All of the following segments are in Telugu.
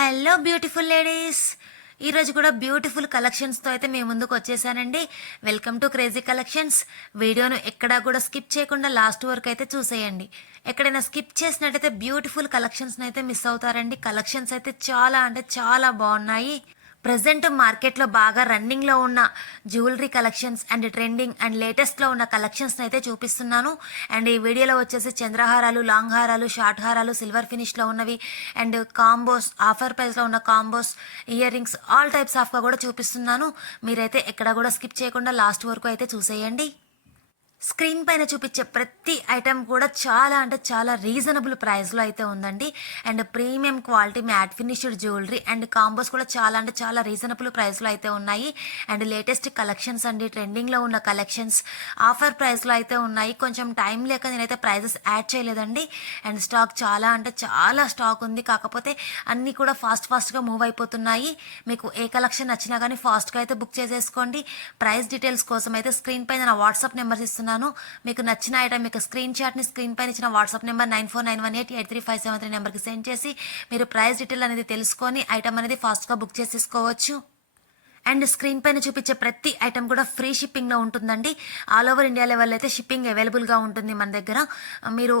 హలో బ్యూటిఫుల్ లేడీస్, ఈరోజు కూడా బ్యూటిఫుల్ కలెక్షన్స్తో అయితే మేము ముందుకు వచ్చేసానండి. Welcome to crazy collections. వీడియోను ఎక్కడా కూడా స్కిప్ చేయకుండా లాస్ట్ వరకు అయితే చూసేయండి. ఎక్కడైనా స్కిప్ చేసినట్టయితే బ్యూటిఫుల్ కలెక్షన్స్ని అయితే మిస్ అవుతారండి. కలెక్షన్స్ అయితే చాలా అంటే చాలా బాగున్నాయి. ప్రజెంట్ మార్కెట్లో బాగా రన్నింగ్లో ఉన్న jewellery collections and trending and లేటెస్ట్లో ఉన్న కలెక్షన్స్ని అయితే చూపిస్తున్నాను. అండ్ ఈ వీడియోలో వచ్చేసి చంద్రహారాలు, లాంగ్ హారాలు, షార్ట్ హారాలు, సిల్వర్ ఫినిష్లో ఉన్నవి అండ్ కాంబోస్, ఆఫర్ ప్రైస్లో ఉన్న combos, earrings, all types ఆఫ్గా కూడా చూపిస్తున్నాను. మీరైతే ఎక్కడ కూడా స్కిప్ చేయకుండా లాస్ట్ వరకు అయితే చూసేయండి. స్క్రీన్ పైన చూపించే ప్రతి ఐటెం కూడా చాలా అంటే చాలా రీజనబుల్ ప్రైస్లో అయితే ఉందండి. And premium quality matte finished jewellery and combos కూడా చాలా అంటే చాలా రీజనబుల్ ప్రైస్లో అయితే ఉన్నాయి. అండ్ లేటెస్ట్ కలెక్షన్స్ అండి, ట్రెండింగ్లో ఉన్న కలెక్షన్స్ ఆఫర్ ప్రైస్లో అయితే ఉన్నాయి. కొంచెం టైం లేక నేనైతే ప్రైజెస్ యాడ్ చేయలేదండి. అండ్ స్టాక్ చాలా అంటే చాలా స్టాక్ ఉంది, కాకపోతే అన్నీ కూడా ఫాస్ట్గా మూవ్ అయిపోతున్నాయి. మీకు ఏ కలెక్షన్ నచ్చినా కానీ ఫాస్ట్గా అయితే బుక్ చేసేసుకోండి. ప్రైస్ డీటెయిల్స్ కోసం అయితే స్క్రీన్ పైన నా వాట్సాప్ నెంబర్స్ ఇస్తున్నాను. మీకు నచ్చిన ఐటమ్ మీకు స్క్రీన్ షాట్ని స్క్రీన్ పైన ఇచ్చిన వాట్సాప్ నెంబర్ 9491883573 నెంబర్కి సెండ్ చేసి మీరు ప్రైస్ డీటెయిల్ అనేది తెలుసుకొని ఐటమ్ అనేది ఫాస్ట్గా బుక్ చేసేసుకోవచ్చు. అండ్ స్క్రీన్ పైన చూపించే ప్రతి ఐటమ్ కూడా ఫ్రీ షిప్పింగ్లో ఉంటుందండి. ఆల్ ఓవర్ ఇండియా లెవెల్లో అయితే షిప్పింగ్ అవైలబుల్గా ఉంటుంది మన దగ్గర. మీరు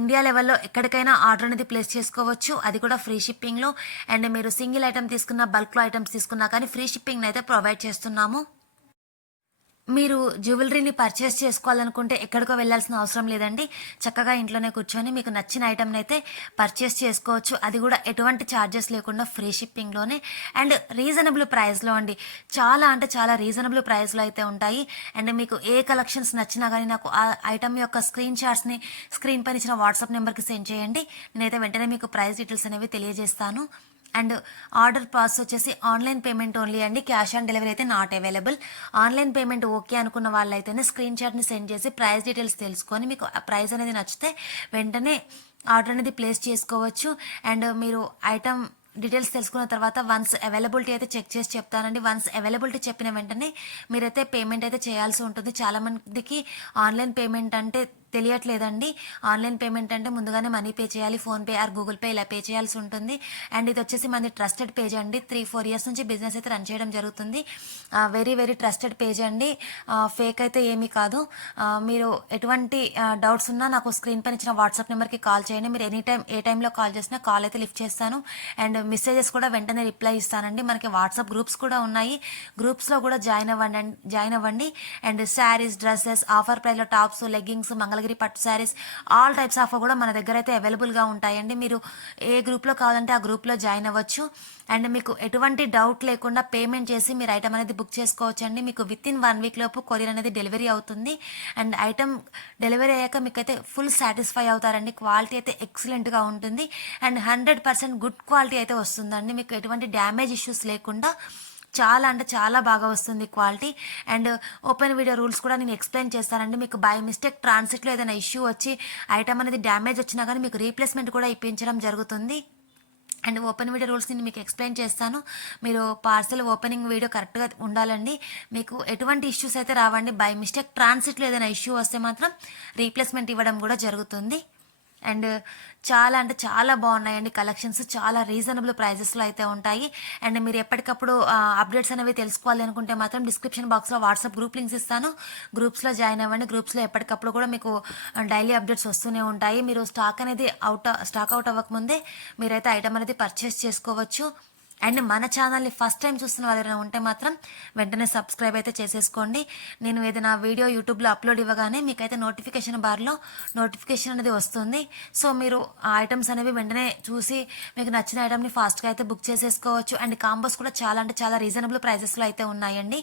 ఇండియా లెవెల్లో ఎక్కడికైనా ఆర్డర్ అనేది ప్లేస్ చేసుకోవచ్చు, అది కూడా ఫ్రీ షిప్పింగ్లో. అండ్ మీరు సింగిల్ ఐటమ్ తీసుకున్న, బల్క్లో ఐటమ్స్ తీసుకున్నా కానీ ఫ్రీ షిప్పింగ్ అయితే ప్రొవైడ్ చేస్తున్నాము. మీరు జ్యువెలరీని పర్చేస్ చేసుకోవాలనుకుంటే ఎక్కడికో వెళ్ళాల్సిన అవసరం లేదండి. చక్కగా ఇంట్లోనే కూర్చొని మీకు నచ్చిన ఐటమ్ని అయితే పర్చేస్ చేసుకోవచ్చు, అది కూడా ఎటువంటి ఛార్జెస్ లేకుండా ఫ్రీ షిప్పింగ్లోనే అండ్ రీజనబుల్ ప్రైస్లో అండి. చాలా అంటే చాలా రీజనబుల్ ప్రైస్లో అయితే ఉంటాయి. అండ్ మీకు ఏ కలెక్షన్స్ నచ్చినా కానీ నాకు ఆ ఐటమ్ యొక్క స్క్రీన్ షాట్స్ని స్క్రీన్ పైన ఇచ్చిన వాట్సాప్ నెంబర్కి సెండ్ చేయండి. నేనైతే వెంటనే మీకు ప్రైస్ డీటెయిల్స్ అనేవి తెలియజేస్తాను. అండ్ ఆర్డర్ ప్రాసెస్ వచ్చేసి ఆన్లైన్ పేమెంట్ ఓన్లీ అండి. క్యాష్ ఆన్ డెలివరీ అయితే not available. Online payment okay అనుకున్న వాళ్ళైతేనే స్క్రీన్ షాట్ని సెండ్ చేసి ప్రైస్ డీటెయిల్స్ తెలుసుకొని మీకు ఆ ప్రైస్ అనేది నచ్చితే వెంటనే ఆర్డర్ అనేది ప్లేస్ చేసుకోవచ్చు. అండ్ మీరు ఐటమ్ డీటెయిల్స్ తెలుసుకున్న తర్వాత వన్స్ అవైలబిలిటీ అయితే చెక్ చేసి చెప్తానండి. వన్స్ అవైలబిలిటీ చెప్పిన వెంటనే మీరైతే పేమెంట్ అయితే చేయాల్సి ఉంటుంది. చాలామందికి ఆన్లైన్ పేమెంట్ అంటే తెలియట్లేదండి. ఆన్లైన్ పేమెంట్ అంటే ముందుగానే మనీ పే చేయాలి, ఫోన్పే ఆర్ గూగుల్ పే ఇలా పే చేయాల్సి ఉంటుంది. అండ్ ఇది వచ్చేసి మనది ట్రస్టెడ్ పేజ్ అండి. 3-4 ఇయర్స్ నుంచి బిజినెస్ అయితే రన్ చేయడం జరుగుతుంది. వెరీ ట్రస్టెడ్ పేజ్ అండి, ఫేక్ అయితే ఏమీ కాదు. మీరు ఎటువంటి డౌట్స్ ఉన్నా నాకు స్క్రీన్ పైన ఇచ్చిన వాట్సాప్ నెంబర్కి కాల్ చేయండి. మీరు ఎనీ టైం ఏ టైంలో కాల్ చేసినా కాల్ అయితే లిఫ్ట్ చేస్తాను. అండ్ మెసేజెస్ కూడా వెంటనే రిప్లై ఇస్తానండి. మనకి వాట్సాప్ గ్రూప్స్ కూడా ఉన్నాయి, గ్రూప్స్లో కూడా జాయిన్ అవ్వండి. అండ్ శారీస్, డ్రెస్సెస్, ఆఫర్ ప్రైస్లో టాప్స్, లెగ్గింగ్స్, మంగళగిరి పట్టు శారీస్, ఆల్ టైప్స్ ఆఫ్ కూడా మన దగ్గర అయితే అవైలబుల్గా ఉంటాయండి. మీరు ఏ గ్రూప్లో కావాలంటే ఆ గ్రూప్లో జాయిన్ అవ్వచ్చు. అండ్ మీకు ఎటువంటి డౌట్ లేకుండా పేమెంట్ చేసి మీరు ఐటమ్ అనేది బుక్ చేసుకోవచ్చు అండి. మీకు విత్-ఇన్ 1 వీక్ లోపు కొరియర్ అనేది డెలివరీ అవుతుంది. అండ్ ఐటమ్ డెలివరీ అయ్యాక మీకైతే ఫుల్ సాటిస్ఫై అవుతారండి. క్వాలిటీ అయితే ఎక్సలెంట్గా ఉంటుంది అండ్ 100% గుడ్ క్వాలిటీ అయితే వస్తుందండి. మీకు ఎటువంటి డ్యామేజ్ ఇష్యూస్ లేకుండా చాలా అంటే చాలా బాగా వస్తుంది quality. And open video rules కూడా నేను ఎక్స్ప్లెయిన్ చేస్తానండి. మీకు బై మిస్టేక్ ట్రాన్సిట్లో ఏదైనా ఇష్యూ వచ్చి ఐటమ్ అనేది డ్యామేజ్ వచ్చినా కానీ మీకు రీప్లేస్మెంట్ కూడా ఇప్పించడం జరుగుతుంది. అండ్ ఓపెన్ వీడియో రూల్స్ నేను మీకు ఎక్స్ప్లెయిన్ చేస్తాను. మీరు పార్సల్ ఓపెనింగ్ వీడియో కరెక్ట్గా ఉండాలండి. మీకు ఎటువంటి ఇష్యూస్ అయితే రావండి. బై మిస్టేక్ ట్రాన్సిట్లో ఏదైనా ఇష్యూ వస్తే మాత్రం రీప్లేస్మెంట్ ఇవ్వడం కూడా జరుగుతుంది. అండ్ చాలా అంటే చాలా బాగున్నాయండి కలెక్షన్స్, చాలా రీజనబుల్ ప్రైజెస్లో అయితే ఉంటాయి. అండ్ మీరు ఎప్పటికప్పుడు అప్డేట్స్ అనేవి తెలుసుకోవాలి అనుకుంటే మాత్రం డిస్క్రిప్షన్ బాక్స్లో వాట్సాప్ గ్రూప్ లింక్స్ ఇస్తాను, గ్రూప్స్లో జాయిన్ అవ్వండి. గ్రూప్స్లో ఎప్పటికప్పుడు కూడా మీకు డైలీ అప్డేట్స్ వస్తూనే ఉంటాయి. మీరు స్టాక్ అనేది స్టాక్ అవుట్ అవ్వకముందే మీరైతే ఐటమ్ అనేది పర్చేస్ చేసుకోవచ్చు. అండ్ మన ఛానల్ని ఫస్ట్ టైం చూస్తున్న వాళ్ళు ఎవరైనా ఉంటే మాత్రం వెంటనే సబ్స్క్రైబ్ అయితే చేసేసుకోండి. నేను ఏదైనా వీడియో యూట్యూబ్లో అప్లోడ్ ఇవ్వగానే మీకైతే నోటిఫికేషన్ బార్లో నోటిఫికేషన్ అనేది వస్తుంది. సో మీరు ఆ ఐటమ్స్ అనేవి వెంటనే చూసి మీకు నచ్చిన ఐటమ్ని ఫాస్ట్గా అయితే బుక్ చేసేసుకోవచ్చు. అండ్ కాంబోస్ కూడా చాలా అంటే చాలా రీజనబుల్ ప్రైజెస్లో అయితే ఉన్నాయండి.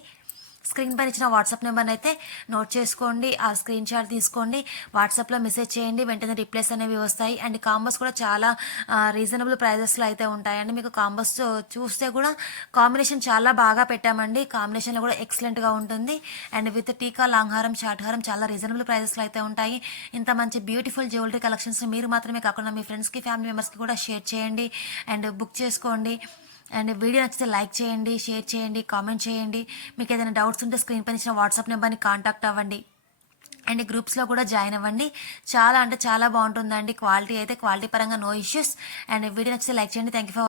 స్క్రీన్ పైన ఇచ్చిన వాట్సాప్ నెంబర్ని అయితే నోట్ చేసుకోండి, ఆ స్క్రీన్ షాట్ తీసుకోండి, వాట్సాప్లో మెసేజ్ చేయండి, వెంటనే రిప్లైస్ అనేవి వస్తాయి. అండ్ కాంబోస్ కూడా చాలా రీజనబుల్ ప్రైజెస్లో అయితే ఉంటాయండి. మీకు కాంబోస్ చూస్తే కూడా కాంబినేషన్ చాలా బాగా పెట్టామండి, కాంబినేషన్లో కూడా ఎక్సలెంట్గా ఉంటుంది. అండ్ విత్ టీకా, లాంగ్ హారం, షార్ట్ హారం చాలా రీజనబుల్ ప్రైజెస్లో అయితే ఉంటాయి. ఇంత మంచి బ్యూటిఫుల్ జ్యువెలరీ కలెక్షన్స్ మీరు మాత్రమే కాకుండా మీ ఫ్రెండ్స్కి, ఫ్యామిలీ మెంబర్స్కి కూడా షేర్ చేయండి అండ్ బుక్ చేసుకోండి. అండ్ వీడియో నచ్చితే లైక్ చేయండి, షేర్ చేయండి, కామెంట్ చేయండి. మీకు ఏదైనా డౌట్స్ ఉంటే స్క్రీన్ పైన ఇచ్చిన వాట్సాప్ నెంబర్ని కాంటాక్ట్ అవ్వండి. అండ్ గ్రూప్స్లో కూడా జాయిన్ అవ్వండి. చాలా అంటే చాలా బాగుంటుందండి. క్వాలిటీ పరంగా నో ఇష్యూస్. అండ్ వీడియో నచ్చితే లైక్ చేయండి. Thank you for